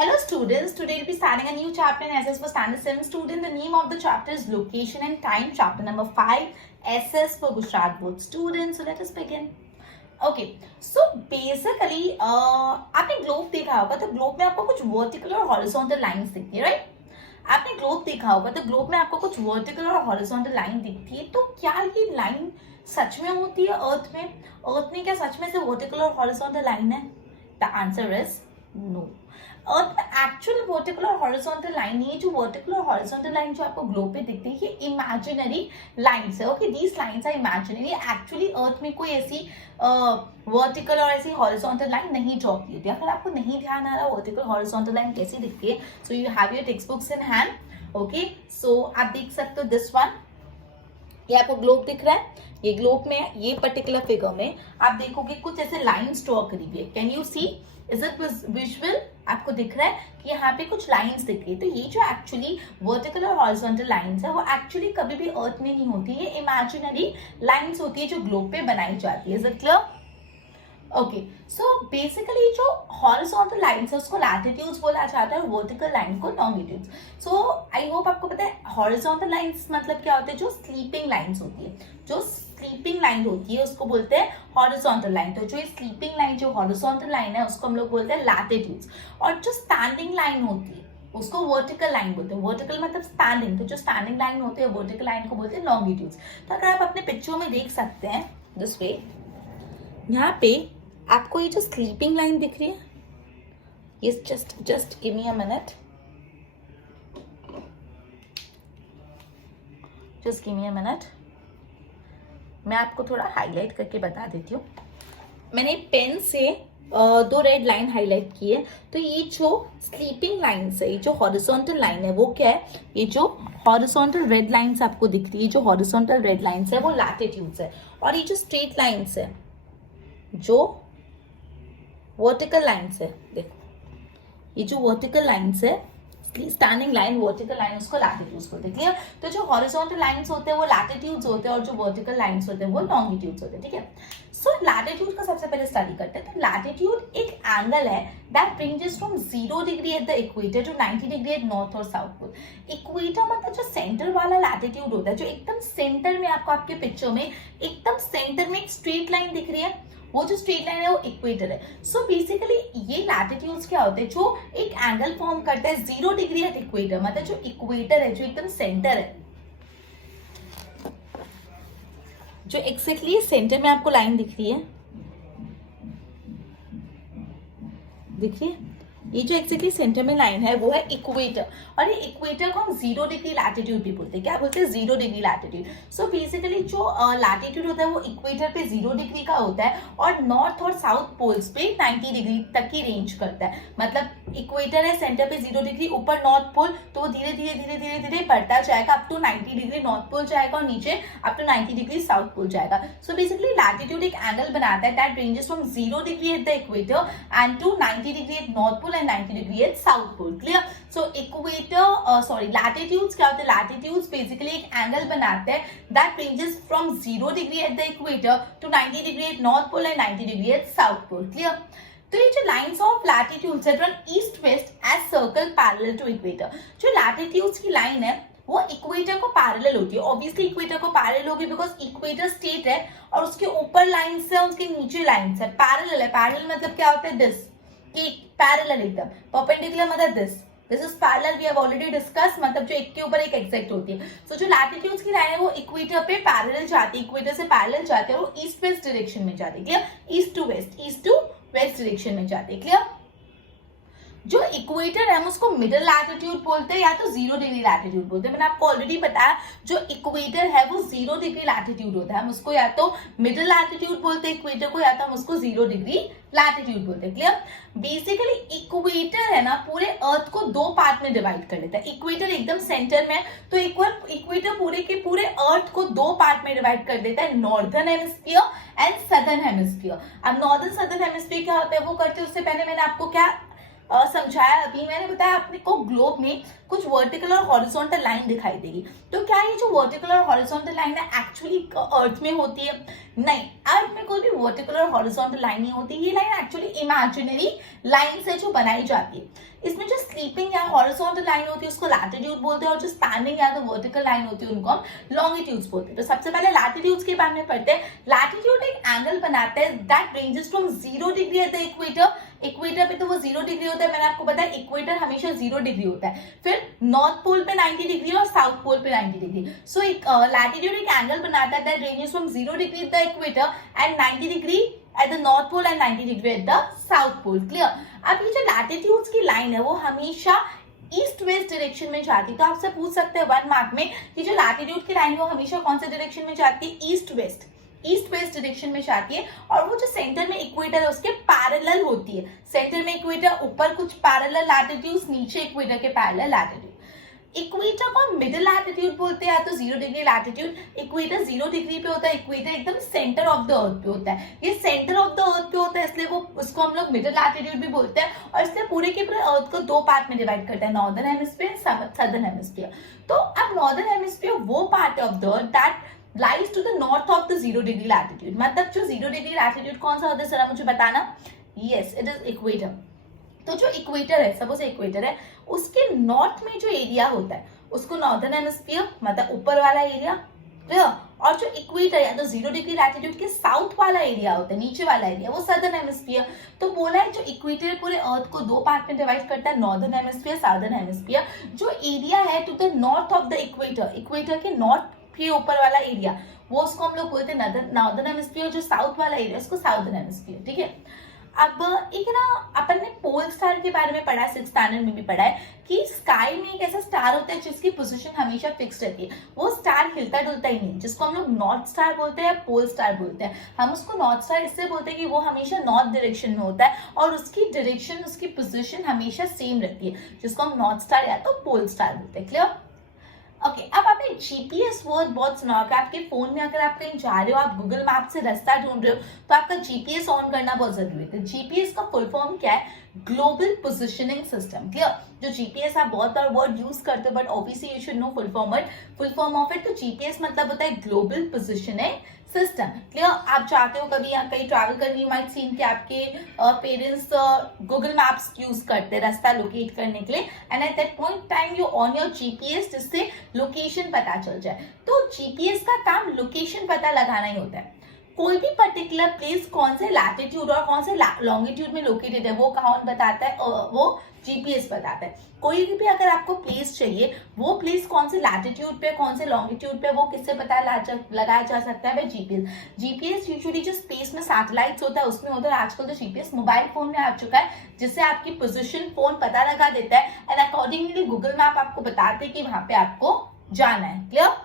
Hello students, today we'll be starting a new chapter in SS for Standard 7 student. The name of the chapter is Location and Time, chapter number 5, SS for Gujarat board students. So let us begin. Okay, so basically आपने globe देखा होगा तो globe में आपको कुछ vertical और horizontal lines दिखती है, राइट? आपने ग्लोब देखा होगा तो ग्लोब में आपको कुछ वर्टिकल और हॉरिजॉन्टल लाइन दिखती है. तो क्या ये लाइन सच में होती है अर्थ में? अर्थ में क्या सच में से वर्टिकल और हॉरिजॉन्टल लाइन है? The answer is no. Earth में एक्चुअल वर्टिकल और हॉरिजॉन्टल लाइन नहीं है. जो वर्टिकल और हॉरिजॉन्टल लाइन जो आपको ग्लोब पे दिखती है ये इमेजिनरी लाइंस है. Okay, these lines are imaginary. Actually earth में कोई ऐसी वर्टिकल और ऐसी हॉरिजॉन्टल लाइन नहीं ड्रॉ की होती है. अगर आपको नहीं ध्यान आ रहा वर्टिकल हॉरिजॉन्टल लाइन कैसी दिखती है, so you have your text books in hand. Okay, so आप देख सकते हो दिस वन, ये आपको ग्लोब दिख रहा है. ये ग्लोब में ये पर्टिकुलर फिगर में आप देखोगे कुछ ऐसे लाइंस ड्रॉ करी हुई है. Can you see? Is it visual? आपको दिख रहा है कि यहाँ पे कुछ लाइंस दिख रही है. तो ये जो एक्चुअली वर्टिकल और हॉरिजॉन्टल लाइंस है वो एक्चुअली कभी भी अर्थ में नहीं होती है. इमेजिनरी लाइंस होती है जो ग्लोब पे बनाई जाती है. Is it clear? Okay, so basically जो हॉरिजॉन्टल लाइंस है उसको लैटिट्यूड्स बोला जाता है, वर्टिकल लाइन को लॉन्गिट्यूड्स. सो आई होप आपको पता है हॉरिजॉन्टल लाइंस मतलब क्या होते हैं. जो स्लीपिंग लाइंस होती है, जो स्लीपिंग लाइन होती है उसको बोलते हैं हॉरिजॉन्टल लाइन. तो जो ये स्लीपिंग लाइन जो हॉरिजॉन्टल लाइन है उसको हम लोग बोलते हैं लैटिट्यूड्स. और जो स्टैंडिंग लाइन होती है उसको वर्टिकल लाइन बोलते हैं. वर्टिकल मतलब स्टैंडिंग, तो जो स्टैंडिंग लाइन होती है वर्टिकल लाइन को बोलते हैं लॉन्गिट्यूड्स. तो अगर आप अपने पिक्चर में देख सकते हैं दिस वे, यहाँ पे आपको ये जो स्लीपिंग लाइन दिख रही है, ये just give me a minute, just give me a minute. मैं आपको थोड़ा हाईलाइट करके बता देती हूँ. मैंने पेन से दो रेड लाइन हाईलाइट की है. तो ये जो स्लीपिंग लाइन्स है, ये जो हॉरिजॉन्टल लाइन है वो क्या है? ये जो हॉरिजॉन्टल रेड लाइन्स आपको दिखती है, जो हॉरिजॉन्टल रेड लाइन्स है वो लैटिट्यूड्स है. और ये जो स्ट्रेट लाइन्स है, जो वर्टिकल लाइन्स है, देखो ये जो वर्टिकल लाइन्स है स्टैंडिंग लाइन वर्टिकल लाइन उसको लैटिट्यूड्स बोलते हैं. क्लियर? तो जो हॉरिजॉन्टल लाइंस होते हैं वो लैटिट्यूड्स होते हैं और जो वर्टिकल लाइंस होते हैं वो लॉन्गिट्यूड्स होते हैं. ठीक है, सो लैटिट्यूड का सबसे पहले स्टडी करते हैं. तो लैटिट्यूड एक एंगल है that ranges from 0 degree at the equator to 90 degree at north और साउथ पोल. इक्वेटर मतलब जो सेंटर वाला लैटिट्यूड होता है, जो एकदम सेंटर में आपको आपके पिक्चर में एकदम सेंटर में एक स्ट्रेट लाइन दिख रही है, वो जो स्ट्रेट लाइन है वो इक्वेटर है. सो बेसिकली ये लैटिट्यूड्स क्या होते हैं? जो एक एंगल फॉर्म करता है 0 डिग्री एट इक्वेटर, मतलब जो इक्वेटर है जो एकदम सेंटर है, जो एक्जैक्टली सेंटर में आपको लाइन दिख रही है, देखिए ये जो एक्जैक्टली सेंटर में लाइन है वो है इक्वेटर. और ये इक्वेटर को हम 0 डिग्री लैटिट्यूड भी बोलते हैं. क्या बोलते हैं? 0 डिग्री लैटिट्यूड. सो बेसिकली जो लैटिट्यूड होता है वो इक्वेटर पे 0 डिग्री का होता है और नॉर्थ और साउथ पोल्स पे 90 डिग्री तक की रेंज करता है. मतलब इक्वेटर है, सेंटर पे 0 डिग्री, ऊपर नॉर्थ पोल, तो वो धीरे धीरे धीरे धीरे धीरे बढ़ता जाएगा up to 90 degree north pole जाएगा और नीचे up to 90 degree south pole जाएगा. सो बेसिकली लैटिट्यूड एक एंगल बनाता है that ranges from 0 degree at the equator and to 90 degree at north pole 90 degree at south pole. Clear? So latitudes क्या होते हैं? लैटिट्यूड्स बेसिकली एक angle बनाते हैं that ranges from 0 degree at the equator to 90 degree at north pole and 90 degree at south pole. Clear? तो ये जो lines of latitudes है run east west as circle parallel to equator. जो latitudes की line है वो equator को parallel होती है. ऑब्वियसली इक्वेटर को पैरेलल होगी बिकॉज इक्वेटर स्टेट है और उसके ऊपर लाइंस है, उसके नीचे लाइंस है. पैरेलल है, पैरेलल मतलब क्या होता है? दिस, पैरेलल एकदम. परपेंडिकुलर मतलब this is parallel, we have already discuss, मतलब जो एक के ऊपर एक एग्जैक्ट होती है. सो जो लैटिट्यूड्स की लाइन है वो इक्वेटर पे पैरेलल जाती है, इक्वेटर से पैरेलल जाती है और वो ईस्ट वेस्ट डायरेक्शन में जाती है. Clear? East to west direction में जाती है. क्लियर? जो इक्वेटर है हम उसको मिडिल लैटिट्यूड बोलते हैं या तो 0 डिग्री लैटिट्यूड बोलते हैं. मैंने आपको ऑलरेडी बताया जो इक्वेटर है वो 0 डिग्री लैटिट्यूड होता है. हम उसको या तो मिडिल लैटिट्यूड बोलते हैं इक्वेटर को, या तो हम उसको 0 डिग्री लैटिट्यूड बोलते हैं. क्लियर? बेसिकली इक्वेटर है ना पूरे अर्थ को दो पार्ट में डिवाइड कर लेता है. इक्वेटर एकदम सेंटर में, तो इक्वेटर पूरे के पूरे अर्थ को दो पार्ट में डिवाइड कर देता है, northern hemisphere and southern hemisphere. अब नॉर्दर्न सदर्न हेमिस्फीयर क्या होता है वो करते हैं. उससे पहले मैंने आपको क्या समझाया अभी मैंने, बताया आपने को ग्लोब में कुछ वर्टिकल और हॉरिजॉन्टल लाइन दिखाई देगी। तो क्या ये जो वर्टिकल और हॉरिजॉन्टल लाइन है एक्चुअली अर्थ में होती है? नहीं, अर्थ में कोई भी वर्टिकल और हॉरिजॉन्टल लाइन नहीं होती। ये लाइन एक्चुअली इमेजिनरी लाइन से जो बनाई जाती है। इसमें जो स्लीपिंग या हॉरिजॉन्टल लाइन होती है उसको लैटिट्यूड बोलते हैं, और जो स्टैंडिंग या तो वर्टिकल लाइन होती है उनको हम लॉन्गिट्यूड्स बोलते हैं। तो सबसे पहले लैटिट्यूड्स के बारे में पढ़ते हैं। लैटिट्यूड एक एंगल बनाता है that ranges from 0 degree at the equator. Equator पे तो वो 0 डिग्री होता है, मैंने आपको बताया इक्वेटर हमेशा 0 डिग्री होता है। फिर नॉर्थ पोल पे 90 डिग्री और साउथ पोल पे 90 डिग्री। सो लैटिट्यूड एक एंगल बनाता है that ranges from 0 degree at the equator and 90 degree at the north pole and 90 degree at the south pole. Clear? अब ये जो लैटिट्यूड्स की लाइन है वो हमेशा ईस्ट वेस्ट डायरेक्शन में जाती है। तो आपसे पूछ सकते हैं 1 मार्क में कि जो लैटिट्यूड की लाइन है वो हमेशा कौन से डायरेक्शन में जाती है? East west, east west direction में जाती है। और वो जो सेंटर में इक्वेटर है उसके पैरेलल होती है। सेंटर में इक्वेटर, ऊपर कुछ पैरेलल लैटिट्यूड्स, नीचे इक्वेटर के पैरेलल लैटिट्यूड। इक्वेटर को मिडिल लैटिट्यूड बोलते हैं या तो 0 डिग्री लैटिट्यूड। इक्वेटर 0 डिग्री पे होता है, इक्वेटर एकदम सेंटर ऑफ द अर्थ पे होता है। ये सेंटर ऑफ द अर्थ पे होता है इसलिए वो उसको हम लोग मिडिल लैटिट्यूड भी बोलते हैं। और इसलिए पूरे के पूरे अर्थ को 2 पार्ट में डिवाइड करते हैं, नॉर्दर्न हेमिस्फीयर, सदर्न हेमिस्फीयर। तो अब नॉर्दर्न हेमिस्फीयर वो part of the earth that lies to the north of the 0 degree latitude. मतलब जो 0 डिग्री लैटिट्यूड कौन सा होता है जरा मुझे बताना। Yes, it is equator. तो जो इक्वेटर है, सपोज इक्वेटर है, उसके नॉर्थ में जो एरिया होता है उसको नॉर्दर्न हेमिस्फीयर, मतलब ऊपर वाला एरिया। और जो इक्वेटर या तो 0 डिग्री लैटिट्यूड के साउथ वाला एरिया होता है, नीचे वाला एरिया, वो सदर्न हेमिस्फीयर। तो बोला है जो इक्वेटर पूरे अर्थ को 2 पार्ट में डिवाइड करता है, नॉर्दर्न हेमिस्फीयर, साउदर्न हेमिस्फीयर। जो एरिया है to the north of the equator, equator के नॉर्थ के ऊपर वाला एरिया, वो उसको हम लोग बोलते हैं नॉर्दर्न हेमिस्फीयर। जो साउथ वाला एरिया उसको साउदर्न हेमिस्फीयर। ठीक है? अब एक ना अपन ने पोल स्टार के बारे में पढ़ा, 6th स्टैंडर्ड में भी पढ़ा है कि स्काई में एक ऐसा स्टार होता है जिसकी पोजीशन हमेशा फिक्स रहती है। वो स्टार हिलता डुलता ही नहीं, जिसको हम लोग नॉर्थ स्टार बोलते हैं, पोल स्टार बोलते हैं। हम उसको नॉर्थ स्टार इससे बोलते हैं कि वो हमेशा नॉर्थ डायरेक्शन में होता है और उसकी डायरेक्शन, उसकी पोजीशन हमेशा सेम रहती है, जिसको हम नॉर्थ स्टार या तो पोल स्टार बोलते हैं। क्लियर? ओके, अब आपने जीपीएस वर्ड बहुत सुना होगा। आपके फोन में अगर आप कहीं जा रहे हो, आप गूगल मैप से रास्ता ढूंढ रहे हो, तो आपका जीपीएस ऑन करना बहुत जरूरी है। तो जीपीएस का फुल फॉर्म क्या है? Global positioning system. क्लियर? जो जीपीएस आप बहुत बार वर्ड यूज करते हो, but obviously you should know full form of it. तो जीपीएस मतलब होता है ग्लोबल पोजिशनिंग सिस्टम। क्लियर? आप चाहते हो कभी आप कहीं ट्रैवल करनी, यू माइट सीन कि आपके पेरेंट्स गूगल मैप्स यूज करते हैं रास्ता लोकेट करने के लिए, and at that point time you on your GPS, जिससे लोकेशन पता चल जाए। तो जीपीएस का काम लोकेशन पता लगाना ही होता है। कोई भी पर्टिकुलर प्लेस कौन से लैटिट्यूड और कौन से लॉन्गिट्यूड में लोकेटेड है वो कौन बताता है? वो जीपीएस बताता है। कोई भी अगर आपको प्लेस चाहिए, वो प्लेस कौन से लैटिट्यूड पे, कौन से लॉन्गिट्यूड पे, वो किससे पता लगाया जा सकता है? जीपीएस। जीपीएस यूजुअली जो स्पेस में सैटेलाइट्स होता है उसमें होता है। आजकल तो जीपीएस मोबाइल फोन में आ चुका है, जिससे आपकी पोजीशन फोन पता लगा देता है एंड अकॉर्डिंगली गूगल मैप आपको बताते हैं कि वहां पे आपको जाना है। क्लियर?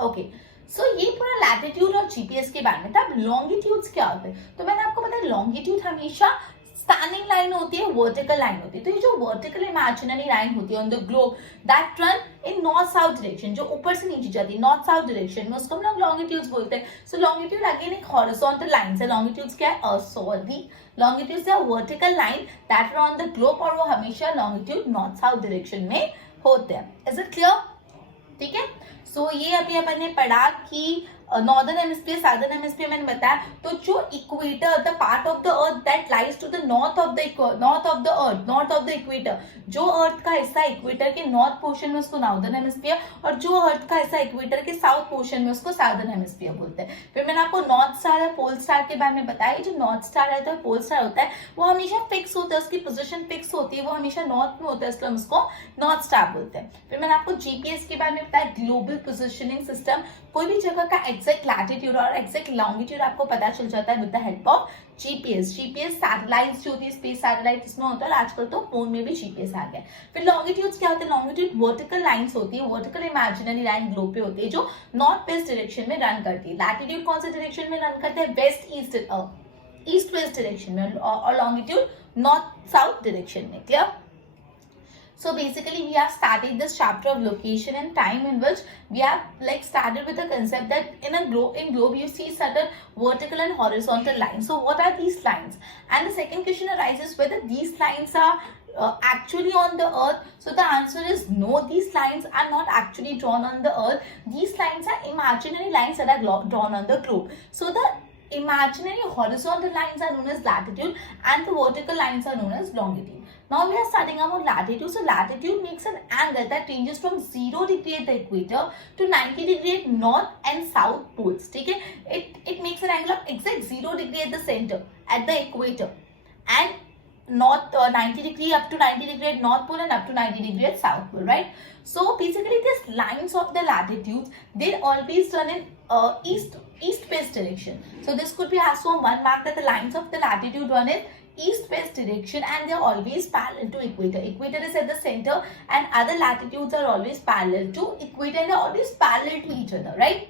ओके, सो ये पूरा लैटिट्यूड और जीपीएस के बारे में था। अब लॉन्गिट्यूड्स क्या होते हैं? तो मैंने आपको बताया लॉन्गिट्यूड हमेशा स्टैंडिंग लाइन होती है, वर्टिकल लाइन होती है। तो ये जो वर्टिकल इमेजिनरी लाइन होती है on the globe that run in north south direction, जो ऊपर से नीचे जाती है नॉर्थ साउथ डायरेक्शन में, उसको हम लोग लॉन्गिट्यूड्स बोलते हैं। सो लॉन्गिट्यूड अगेन एक हॉरिजॉन्टल लाइन है। लॉन्गिट्यूड्स क्या है? सॉरी, लॉन्गिट्यूड्स है vertical line that run on the globe, और वो हमेशा लॉन्गिट्यूड नॉर्थ साउथ डायरेक्शन में होते हैं। Is it clear? ठीक है? सो ये अभी अपन ने पढ़ा कि नॉर्दर्न हेमिस्फीयर, साउदर्न हेमिस्फीयर मैंने बताया। तो जो equator, the part of the earth that lies to the north of the earth, north of the equator, जो अर्थ का हिस्सा इक्वेटर के नॉर्थ पोर्शन में उसको नॉर्दर्न हेमिस्फीयर, और जो अर्थ का हिस्सा इक्वेटर के साउथ पोर्शन में उसको साउदर्न हेमिस्फीयर बोलते हैं। फिर मैंने आपको नॉर्थ स्टार और पोल स्टार के बारे में बताया। जो नॉर्थ स्टार रहता है, पोल स्टार होता है, वो हमेशा फिक्स होता है, उसकी पोजिशन फिक्स होती है, वो हमेशा नॉर्थ में होता है, इसलिए हम उसको नॉर्थ स्टार बोलते हैं। फिर मैंने आपको जीपीएस के बारे में बताया, ग्लोबल पोजिशनिंग सिस्टम। कोई भी जगह का एग्जैक्ट लैटिट्यूड और एग्जैक्ट लॉन्गिट्यूड आपको पता चल जाता है with the help of GPS. GPS satellites जो होती है, स्पेस सैटेलाइट इसमें होता है, आजकल तो फोन में भी जीपीएस आ गया। फिर लॉन्गिट्यूड्स क्या होते हैं? लॉन्गिट्यूड वर्टिकल लाइंस होती है, वर्टिकल इमेजिनरी लाइन ग्लोब पे होती है, जो नॉर्थ वेस्ट डायरेक्शन में रन करती है। लैटिट्यूड कौन से डायरेक्शन में रन करते हैं? वेस्ट ईस्ट वेस्ट डायरेक्शन में, और लॉन्गिट्यूड नॉर्थ साउथ डायरेक्शन में। Clear? So basically we have started this chapter of location and time, in which we have like started with the concept that in globe you see certain vertical and horizontal lines. So what are these lines? And the second question arises whether these lines are actually on the earth. So the answer is no, these lines are not actually drawn on the earth. These lines are imaginary lines that are drawn on the globe. So the imaginary horizontal lines are known as latitude and the vertical lines are known as longitude. Now we are studying about latitude. So latitude makes an angle that ranges from 0 degree at the equator to 90 degree at north and south poles. Okay? It makes an angle of exact 0 degree at the center, at the equator, and north 90 degree up to 90 degree at north pole and up to 90 degree at south pole, right? So basically these lines of the latitudes, they always run in east-west direction. So this could be asked on 1 mark, that the lines of the latitude run in east-west direction and they are always parallel to equator. Equator is at the center and other latitudes are always parallel to equator and they are always parallel to each other, right?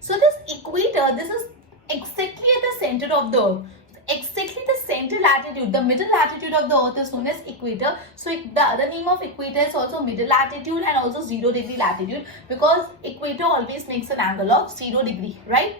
So this equator, this is exactly at the center of the earth. Exactly the center latitude, the middle latitude of the earth is known as equator. So the other name of equator is also middle latitude and also 0 degree latitude, because equator always makes an angle of 0 degree, right?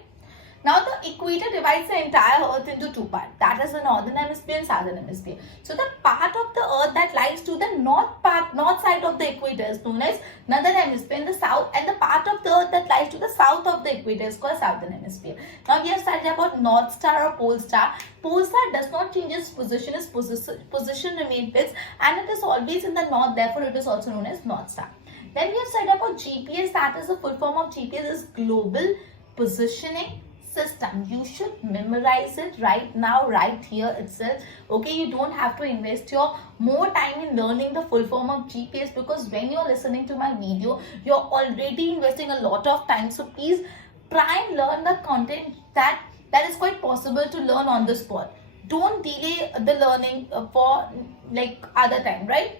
Now the equator divides the entire earth into two parts, that is the northern hemisphere and southern hemisphere. So the part of the earth that lies to the north side of the equator is known as northern hemisphere, and the part of the earth that lies to the south of the equator is called southern hemisphere. Now we have studied about North Star or Pole Star. Pole Star does not change its position, its position remains fixed and it is always in the north, therefore it is also known as North Star. Then we have studied about GPS, that is the full form of GPS is Global Positioning System. You should memorize it right now, right here itself. Okay, you don't have to invest your more time in learning the full form of GPS, because when you're listening to my video, you're already investing a lot of time. So please try and learn the content that is quite possible to learn on the spot. Don't delay the learning for like other time, right?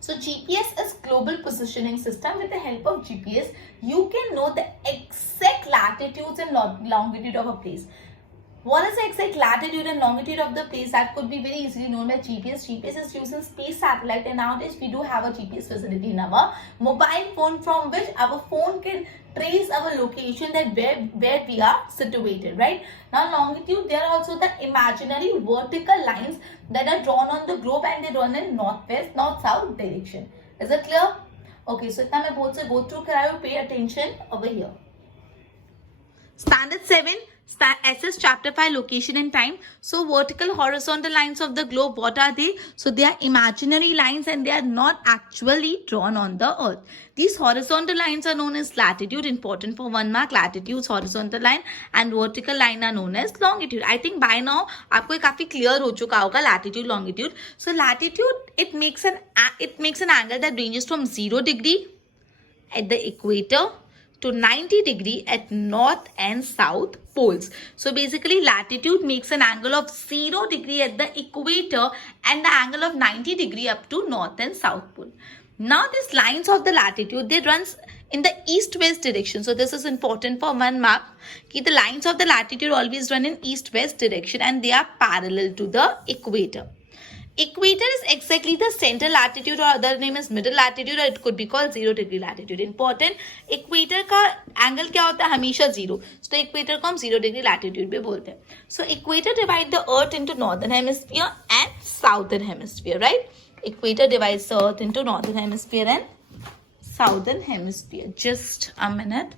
So GPS is Global Positioning System. With the help of GPS, you can know the exact latitudes and longitude of a place. What is the exact latitude and longitude of the place? That could be very easily known by GPS. GPS is using space satellite, and nowadays we do have a GPS facility in our mobile phone, from which our phone can trace our location, that where we are situated, right? Now longitude, there are also the imaginary vertical lines that are drawn on the globe and they run in northwest, north-south direction. Is it clear? Okay, so itna main both se go through karayo, pay attention over here. Standard 7. SS chapter 5, location and time. So vertical horizontal lines of the globe, what are they? So they are imaginary lines and they are not actually drawn on the earth. These horizontal lines are known as latitude, important for 1 mark. Latitude, horizontal line, and vertical line are known as longitude. I think by now आपको काफी clear हो चुका होगा latitude, longitude. So latitude, it makes an angle that ranges from 0 degree at the equator to 90 degree at north and south poles. So basically latitude makes an angle of 0 degree at the equator and the angle of 90 degree up to north and south pole. Now these lines of the latitude, they runs in the east-west direction. So this is important for 1 mark. The lines of the latitude always run in east-west direction and they are parallel to the equator. Equator is exactly the center latitude, or other name is middle latitude, or it could be called 0 degree latitude. Important, equator का angle क्या होता है? हमेशा 0. So equator को हम 0 degree latitude भी बोलते हैं. So equator divide the earth into northern hemisphere and southern hemisphere, right? Equator divides the earth into northern hemisphere and southern hemisphere. Just a minute.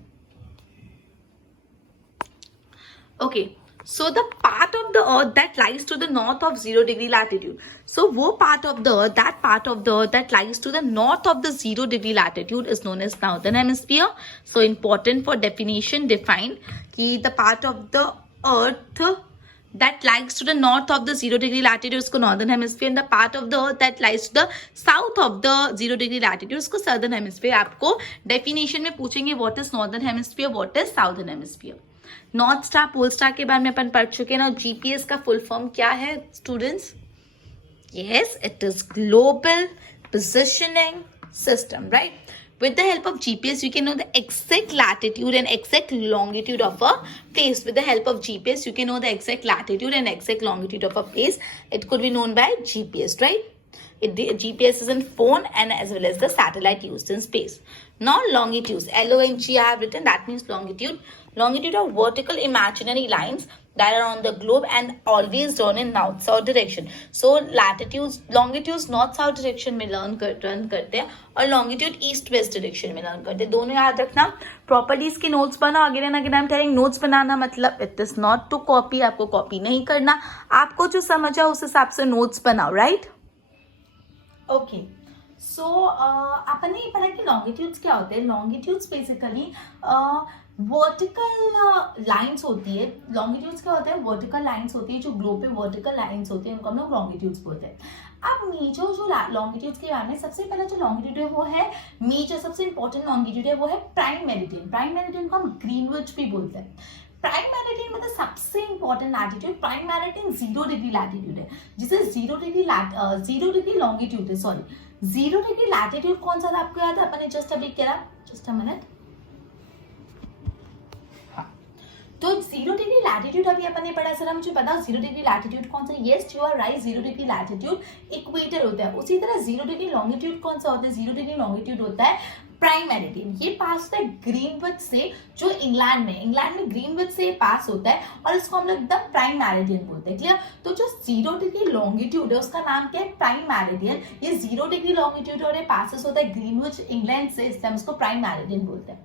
Okay. So the part of the earth that lies to the north of 0 degree latitude. So वो part of the earth, that part of the earth that lies to the north of the 0 degree latitude is known as northern hemisphere. So important for definition, define कि the part of the earth that lies to the north of the 0 degree latitude is called northern hemisphere, and the part of the earth that lies to the south of the 0 degree latitude is called southern hemisphere. आपको definition में पूछेंगे what is northern hemisphere, what is southern hemisphere. North star, pole star के बारे में अपन पढ़ चुके हैं ना. जीपीएस का फुल फॉर्म क्या है students? Yes, it is global positioning system, right? With the help of GPS, you can know the exact latitude and exact longitude of a place. With the help of GPS, you can know the exact latitude and exact longitude of a place. It could be known by GPS, right? GPS is in phone and as well as the satellite used in space. Now longitudes, LONG I have written, that means longitude. Longitude are vertical imaginary lines that are on the globe and always run in north-south direction. So latitudes, longitudes north-south direction में run करते हैं और longitude east-west direction में run करते हैं. दोनों याद रखना. प्रॉपर्टीज की नोट्स बनाओ. Again and again I am telling, notes बनाना मतलब it is not to copy. आपको कॉपी नहीं करना. आपको जो समझ आए उस हिसाब से नोट्स बनाओ. राइट? ओके. सो अपन ने ये पढ़ा कि लॉन्गिट्यूड्स क्या होते हैं. लॉन्गिट्यूड्स बेसिकली वर्टिकल लाइंस होती है. लॉन्गिट्यूड्स क्या होते हैं? वर्टिकल लाइंस होती है. जो ग्लोब पे वर्टिकल लाइंस होती है उनको हम लोग लॉन्गिट्यूड्स बोलते हैं. अब मेजर जो लॉन्गिट्यूड्स के बारे में, सबसे पहला जो लॉन्गिट्यूड है वो है मेजर, सबसे इंपॉर्टेंट लॉन्गिट्यूड है वो है प्राइम मेरिडियन. प्राइम मेरिडियन को हम ग्रीनविच भी बोलते हैं. प्राइम मेरिडियन मतलब सबसे important latitude. Prime meridian 0 degree latitude है, जिसे 0 डिग्री लॉन्गिट्यूड है. सॉरी, 0 डिग्री लैटिट्यूड कौन सा था आपको याद है? अपन ने जस्ट अभी करा. Just a minute. तो 0 डिग्री लैटिट्यूड अभी अपन ने पढ़ा. सर मुझे बताओ 0 डिग्री लैटिट्यूड कौन सा? Yes, you are right. 0 degree latitude equator होता है. उसी तरह 0 डिग्री लॉन्गिट्यूड कौन सा होता है? 0 डिग्री लॉन्गिट्यूड होता है प्राइम मेरिडियन. ये पास होता है ग्रीनविच से, जो इंग्लैंड में ग्रीनविच से पास होता है और इसको हम लोग एकदम प्राइम मेरिडियन बोलते हैं. क्लियर? तो जो 0 डिग्री लॉन्गिट्यूड है उसका नाम क्या है? Prime meridian. ये 0 डिग्री लॉन्गिट्यूड और ये पासेस होता है ग्रीनविच इंग्लैंड से, इसलिए हम इसको प्राइम मेरिडियन बोलते हैं.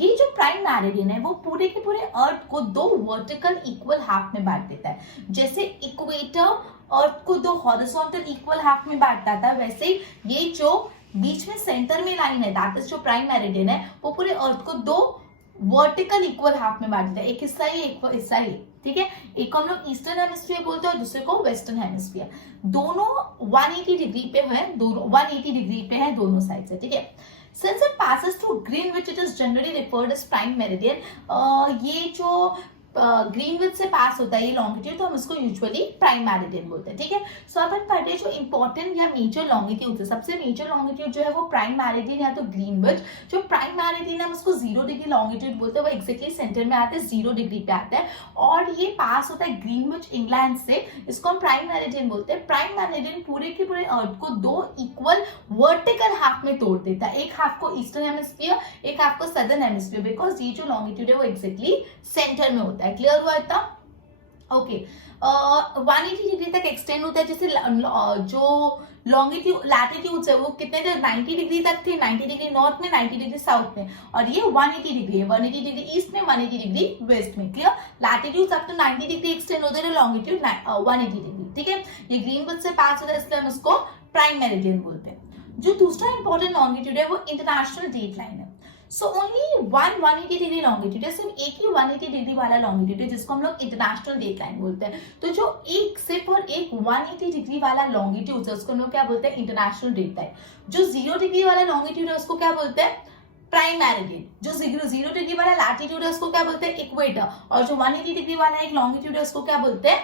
ये जो प्राइम मेरिडियन है वो पूरे के पूरे अर्थ को 2 वर्टिकल इक्वल हाफ में बांट देता है. जैसे इक्वेटर अर्थ को 2 हॉरिजॉन्टल इक्वल हाफ में बांटता था, वैसे ये जो बीच में सेंटर में लाइन है, दैट इज जो प्राइम मेरिडियन है, वो पूरे अर्थ को 2 वर्टिकल इक्वल हाफ में बांट देता है. एक हिस्सा ही, एक हिस्सा ही. ठीक है? एक को हम लोग ईस्टर्न हेमिस्फीयर बोलते हैं और दूसरे को वेस्टर्न हेमिस्फीयर. दोनों 180 डिग्री पे है, दोनों 180 डिग्री पे है दोनों साइड से. ठीक है? Since it passes through Greenwich, it is generally referred as prime meridian. ये जो ग्रीनविच से पास होता है ये लॉन्गिट्यूड, तो हम इसको यूजुअली प्राइम मेरिडियन बोलते हैं. ठीक है? सो अपन पढ़े जो इंपॉर्टेंट या मेजर लॉन्गिट्यूड है. सबसे मेजर लॉन्गिट्यूड जो है वो प्राइम मेरिडियन या तो ग्रीनविच. जो प्राइम मेरिडियन हम उसको 0 डिग्री लॉन्गिट्यूड बोलते हैं, वो एक्जेक्टली सेंटर में आते हैं, 0 डिग्री पे आता है और ये पास होता है ग्रीनविच इंग्लैंड से. इसको हम प्राइम मेरिडियन बोलते हैं. प्राइम मेरिडियन पूरे के पूरे अर्थ को 2 इक्वल वर्टिकल हाफ में तोड़ देता है. एक हाफ को ईस्टर्न हेमिस्फीयर, एक हाफ को सदर्न हेमिस्फीयर, बिकॉज ये जो लॉन्गिट्यूड है वो एक्जेक्टली सेंटर में होता है. क्लियर हुआ था? ओके. 180 डिग्री तक एक्सटेंड होता है. जैसे जो लॉन्गिट्यूड लैटिट्यूड्स है वो कितने थे? 90 डिग्री तक थे. 90 डिग्री नॉर्थ में, 90 डिग्री साउथ में, और ये 180 डिग्री है. 180 डिग्री ईस्ट में, 180 डिग्री वेस्ट में. Clear? Latitudes up to 90 degree extend होते हैं, लॉन्गिट्यूड 180 डिग्री. ठीक है? ये ग्रीनविच से पास होता है, इसलिए हम इसको प्राइम मेरिडियन बोलते हैं. जो दूसरा इंपॉर्टेंट लॉन्गिट्यूड है वो इंटरनेशनल डेट लाइन है. सो ओनली 180 डिग्री लॉन्गिट्यूड है. सिर्फ एक ही 180 डिग्री वाला लॉन्गिट्यूड है जिसको हम लोग इंटरनेशनल डेट लाइन बोलते हैं. तो जो एक सिर्फ और एक 180 डिग्री वाला लॉन्गिट्यूड है उसको हम लोग क्या बोलते हैं? International date line. जो 0 डिग्री वाला लॉन्गिट्यूड है उसको क्या बोलते हैं? Prime meridian. जो 0 डिग्री वाला लैटिट्यूड है उसको क्या बोलते हैं? इक्वेटर. और जो 180 डिग्री वाला एक लॉन्गिट्यूड है उसको क्या बोलते हैं?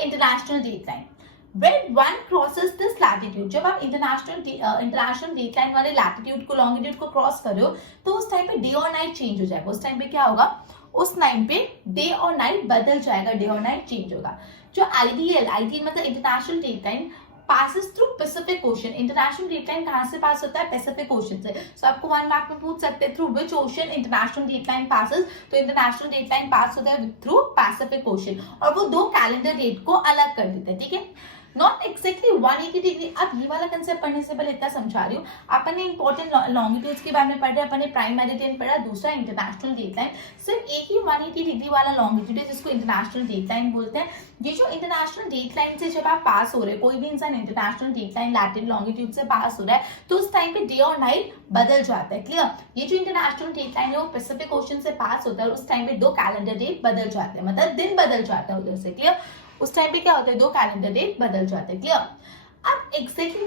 International date line. When one crosses this latitude, जब आप इंटरनेशनल डेट लाइन वाले लैटिट्यूड को, लॉन्गिट्यूड को क्रॉस कर रहे हो, तो उस टाइम पे डे और नाइट चेंज हो जाएगा. उस टाइम पे क्या होगा? उस टाइम पे डे और नाइट बदल जाएगा, डे और नाइट चेंज होगा. जो आईडीएल मतलब international date line passes through Pacific Ocean. International date line कहाँ से पास होता है? पैसिफिक ओशन से. सो आपको 1 मार्क में पूछ सकते हैं through which ocean international date line passes. तो इंटरनेशनल डेट लाइन पास होता है थ्रू पैसिफिक ओशन और वो 2 कैलेंडर डेट को अलग कर देते हैं. ठीक है? Not exactly 180 degree. अब ये वाला कंसेप्ट पढ़ने से पहले इतना समझा रही हूँ. अपन ने इंपॉर्टेंट लॉन्गिट्यूड्स के बारे में पढ़ रहे, अपन ने प्राइम मेरिडियन पढ़ा. दूसरा इंटरनेशनल डेट लाइन. सिर्फ एक ही 180 डिग्री वाला लॉन्गिट्यूड है जिसको इंटरनेशनल डेट लाइन बोलते हैं. ये जो इंटरनेशनल डेट लाइन से जब आप पास हो रहे, कोई भी इंसान international date line latitude longitude से पास हो रहा है, तो उस टाइम पे डे और नाइट बदल जाता है. क्लियर? ये जो इंटरनेशनल डेट लाइन है वो पैसिफिक ओशन से पास होता है और उस टाइम पे 2 कैलेंडर डेट बदल जाते हैं, मतलब दिन बदल जाता है उधर से. क्लियर? उस टाइम पे क्या होता है? 2 कैलेंडर डेट बदल जाते हैं. क्लियर? अब exactly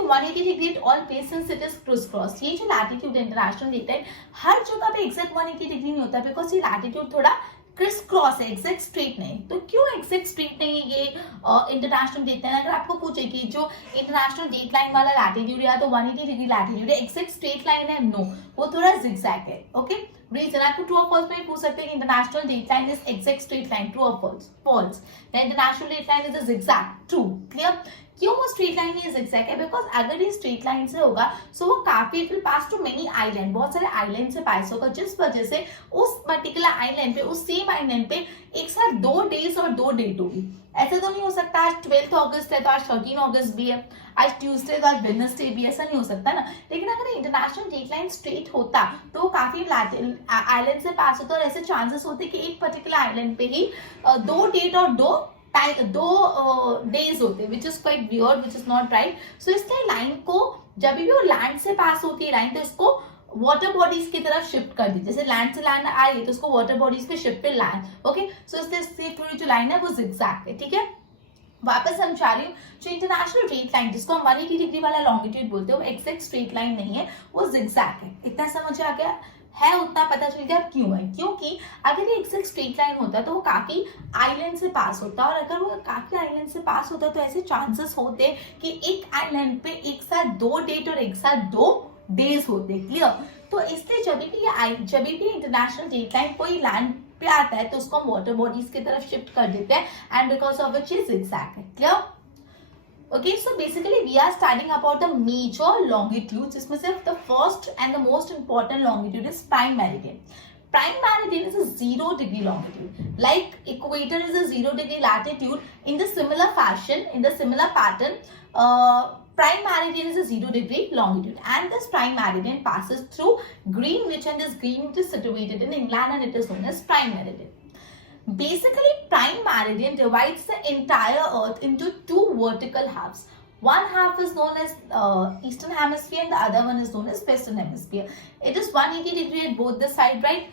180 degree at all places since it is cruise cross. ये जो लैटिट्यूड इंटरनेशनल डेट लाइन हर जगह पे एक्जैक्ट 180 डिग्री नहीं होता, बिकॉज ये लैटिट्यूड थोड़ा क्रिस क्रॉस है, एग्जैक्ट स्ट्रेट नहीं. तो क्यों एग्जैक्ट स्ट्रेट नहीं है ये इंटरनेशनल डेट लाइन? अगर आपको पूछे कि जो इंटरनेशनल डेट लाइन वाला लैटिट्यूड या तो 180 डिग्री लैटिट्यूड है, एग्जैक्ट स्ट्रेट लाइन है? नो, वो थोड़ा जिगजैग है. ओके? रीजन आपको ट्रू और फॉल्स में पूछ सकते हैं कि international date line is exact straight line. True और false? False. The international date line is a zigzag. True. Clear? क्यों वो स्ट्रेट लाइन ये zigzag है? बिकॉज अगर ये स्ट्रेट लाइन से होगा सो वो काफी it will pass to many island, बहुत सारे आइलैंड से पास होगा, जिस वजह से उस पर्टिकुलर आइलैंड पे, उस सेम आइलैंड पे एक साथ 2 डेज और 2 डेट होगी। ऐसा तो नहीं हो सकता आज 12 अगस्त है तो आज 13 अगस्त भी है, आज ट्यूसडे तो आज वेडनेसडे भी, ऐसा नहीं हो सकता ना। लेकिन अगर इंटरनेशनल डेट लाइन स्ट्रेट होता तो वो काफी आइलैंड से पास होता और ऐसे चांसेस होते कि एक पर्टिकुलर आइलैंड पे ही 2 डेट और 2 डेज होते, which is quite weird, which is not right. So इसलिए लाइन को जब भी वो लैंड से पास होती है लाइन तो इसको वाटर बॉडीज की तरफ शिफ्ट कर दी, जैसे लैंड से लैंड आई तो उसको वाटर बॉडीज पे शिफ्ट पे लैंड। ओके, सो इसलिए पूरी जो लाइन है वो zigzag है, ठीक है। वापस समझा रही हूँ, जो इंटरनेशनल डेट लाइन जिसको हम 180 डिग्री वाला लॉन्गिट्यूड बोलते हैं वो एग्जैक्ट स्ट्रेट लाइन नहीं है, वो zigzag है। इतना समझ आ गया है, उतना पता चल गया क्यों है, क्योंकि अगर ये एग्जैक्ट स्ट्रेट लाइन होता तो वो काफी आइलैंड से पास होता, और अगर वो काफी आइलैंड से पास होता तो ऐसे चांसेस होते कि एक आइलैंड पे एक साथ 2 डेट और एक साथ 2 डेज होते। क्लियर? तो इसलिए जब भी इंटरनेशनल डेट लाइन कोई लैंड पे आता है तो उसको हम वाटर बॉडीज की तरफ शिफ्ट कर देते हैं, and because of which is zigzag है। Clear? Okay, so basically we are studying about the major longitudes. इसमें से the first and the most important longitude is prime meridian. Prime meridian is a 0 degree longitude. Like equator is a 0 degree latitude. In the similar fashion, in the similar pattern, prime meridian is a 0 degree longitude, and this prime meridian passes through Greenwich, and this Greenwich is situated in England, and it is known as prime meridian. Basically, prime meridian divides the entire earth into 2 vertical halves. One half is known as eastern hemisphere and the other one is known as western hemisphere. It is 180 degree at both the side, right?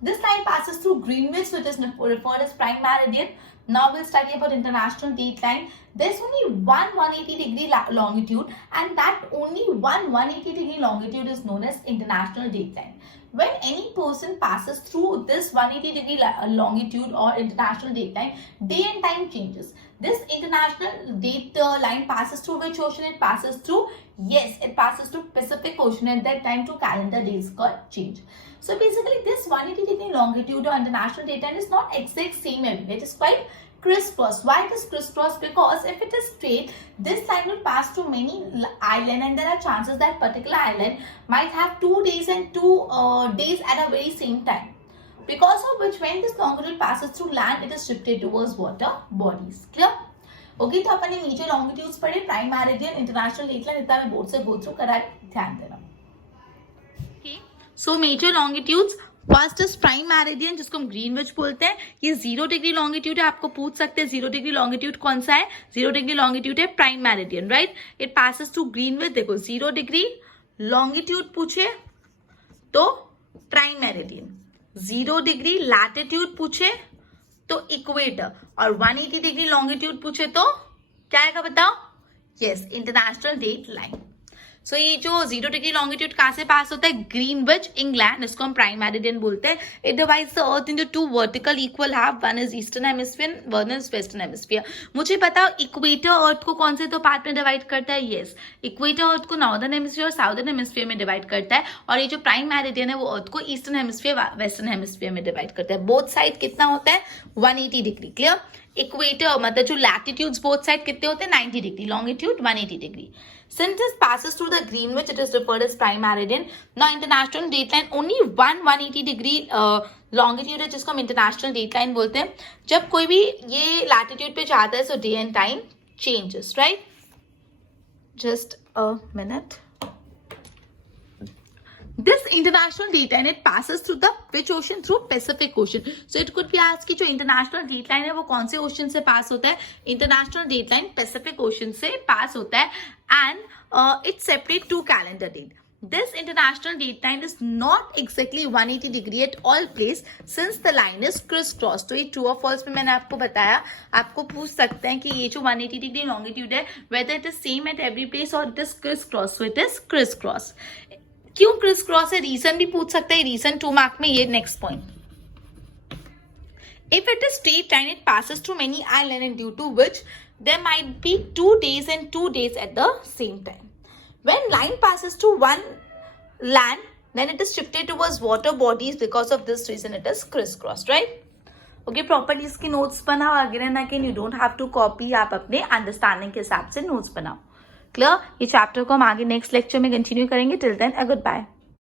This line passes through Greenwich, which is referred as prime meridian. Now we'll study about international date line. There's only one 180 degree longitude, and that only one 180 degree longitude is known as international date line. When any person passes through this 180 degree longitude or international date line, day and time changes. This international date line passes through which ocean it passes through? Yes, it passes through Pacific Ocean. At that time, 2 calendar days got changed. So basically, this 180 degree longitude or international date line is not exact same everywhere. It is quite crisscross. Why it is crisscross? Because if it is straight, this line will pass through many islands, and there are chances that particular island might have 2 days and 2 days at a very same time. Because of which, when this longitude passes through land, it is shifted towards water bodies. Clear? Okay, तो अपन ने major longitudes पढ़े, prime meridian, international date line, इतना मैं board से go through करा, ध्यान देना। So major longitudes, first is prime meridian जिसको हम ग्रीनविच बोलते हैं, ये 0 डिग्री लॉन्गिट्यूड है। आपको पूछ सकते हैं 0 डिग्री लॉन्गिट्यूड कौन सा है? 0 डिग्री लॉन्गिट्यूड है prime meridian, right? It passes through Greenwich. देखो 0 डिग्री लॉन्गिट्यूड पूछे तो प्राइम मेरिडियन, 0 डिग्री लैटिट्यूड पूछे तो इक्वेटर, और 180 डिग्री लॉन्गिट्यूड पूछे तो क्या आएगा बताओ? Yes, international date line. So ये जो 0 डिग्री लॉन्गिट्यूड कहां से पास होता है? ग्रीनविच, इंग्लैंड, इसको हम प्राइम मेरिडियन बोलते हैं। It divides the earth into 2 vertical equal half, one is eastern hemisphere, one is western hemisphere. मुझे बताओ इक्वेटर अर्थ को कौन से 2 पार्ट में डिवाइड करता है? यस, इक्वेटर अर्थ को नॉर्दर्न हेमिस्फीयर और साउदर्न हेमिस्फीयर में डिवाइड करता है, और ये जो प्राइम मेरिडियन है वो अर्थ को ईस्टर्न हेमिस्फीयर, वेस्टर्न हेमिस्फीयर में डिवाइड करता है। बोथ साइड कितना होता है? 180 डिग्री। क्लियर? इक्वेटर मतलब जो लैटिट्यूड्स बोथ साइड कितने होते हैं? 90 degree, longitude 180 degree. Since this passes through the Greenwich, it is referred as prime meridian. Now international date line only 180 degree longitude है जिसको हम इंटरनेशनल डेट लाइन बोलते हैं। जब कोई भी ये लैटिट्यूड पे जाता है, so day and time changes, right? Just a minute. This international date line, it passes through the which ocean? Through Pacific Ocean. So it could be asked कि जो international date line है वो कौन से ocean से पास होता है? International date line Pacific Ocean से पास होता है, and it separate 2 calendar date. This international date line is not exactly 180 degree at all place since the line is crisscross. तो ये true or false में मैंने आपको बताया। आपको पूछ सकते हैं कि ये जो 180 degree longitude है whether it is same at every place or it is crisscross. So it is crisscross. क्यों क्रिस क्रॉस है? रीजन भी पूछ सकते हैं, रीजन 2 मार्क में। ये next point, if it is straight line it passes through many island and due to which there might be 2 days and 2 days at the same time. When line passes through one land, then it is shifted towards water bodies. Because of this reason it is crisscrossed, right? Okay, properly इसके notes बनाओ again and again, you don't have to copy, आप अपने understanding के हिसाब से notes बनाओ। Clear? ये chapter को हम आगे नेक्स्ट लेक्चर में कंटिन्यू करेंगे। Till then, good bye.